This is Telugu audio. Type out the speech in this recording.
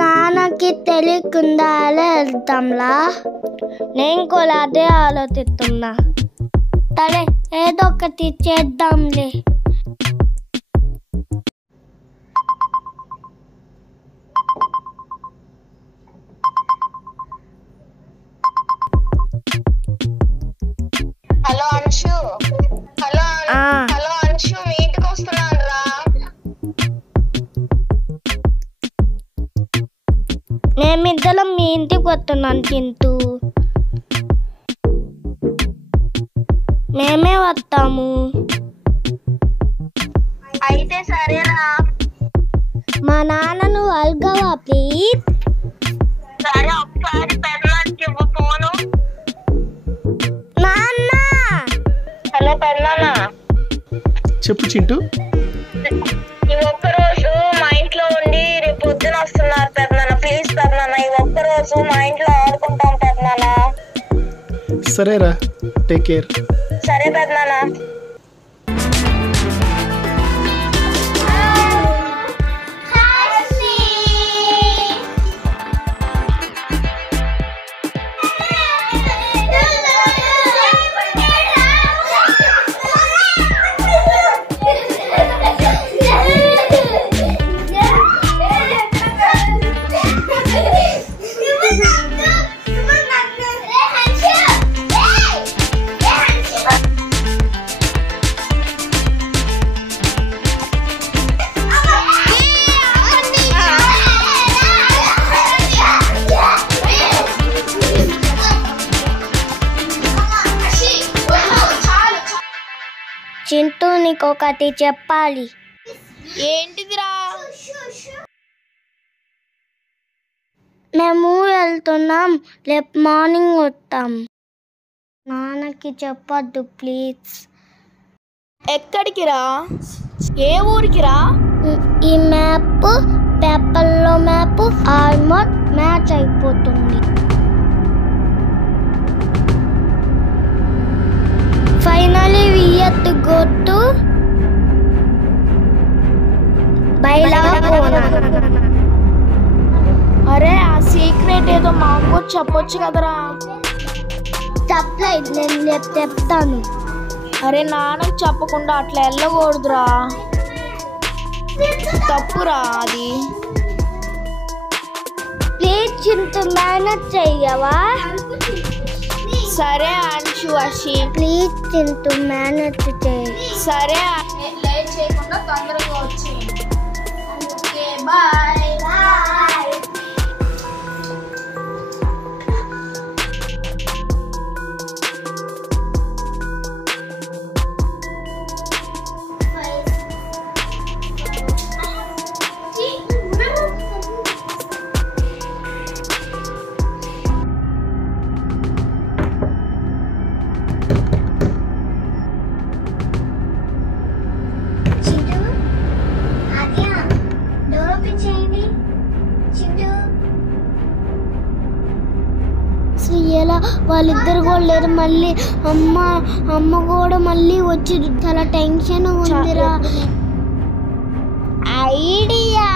నాన్నకి తెలియకుండా అలా వెళ్తాంలా. నేను కూడా అదే ఆలోచిస్తున్నా. సరే ఏదో ఒకటి చేద్దాంలే. హలో అంశు, హలో అంశు, మీ ఇంటికి వస్తున్నాను రా. మేమిద్దరం మీ ఇంటికి వస్తున్నాను చింటూ. మేమే వస్తాము. అయితే సరేరా. మా నాన్నను అల్గవా ప్లీజ్. సరే ఒకసారి పెద్దనాన్నకి ఇవ్వు ఫోను. నాన్న. హలో పెద్దనాన్న. చెప్పు చింటూ. ఈ ఒక్కరోజు మా ఇంట్లో ఉండి రేపు పొద్దున వస్తున్నారు పెద్దనాన్న. ప్లీజ్ పెద్దనాన్న, ఈ ఒక్కరోజు మా ఇంట్లో ఆడుకుంటాం పెద్దనాన్న. సరేరా, టేక్ కేర్. సరే పెద్దనాన్న. చింటూ నీకు ఒకటి చెప్పాలి. ఏంటిదిరా? మేము వెళ్తున్నాం, రేపు మార్నింగ్ వస్తాం. నాన్నకి చెప్పొద్దు ప్లీజ్. ఎక్కడికి రా? ఏ ఊరికి రా? ఈ మ్యాప్ పేపర్లో మ్యాప్ ఆల్మోస్ట్ మ్యాచ్ అయిపోతుంది. Finally we have to go to బైలాకోన. అరే ఆ సీక్రెట్ ఏదో మాకు చెప్పొచ్చు కదరా. చెప్పలేదు, నేను రేపు చెప్తాను. అరే నాన్నకి చెప్పకుండా అట్లా వెళ్ళకూడదురా, తప్పురా అది. ప్లీజ్ చింటూ మేనేజ్ చెయ్యవా? సరే అంశు అషి, ప్లీజ్ చింటూ మేనేజ్ చేయి. సరే లేట్ చేయకుండా తొందరగా వచ్చి. Okay bye bye. శ్రీయలా వాళ్ళిద్దరు కూడా లేరు. మళ్ళీ అమ్మ కూడా మళ్ళీ వచ్చి చాలా టెన్షన్ ఉందిరా. ఐడియా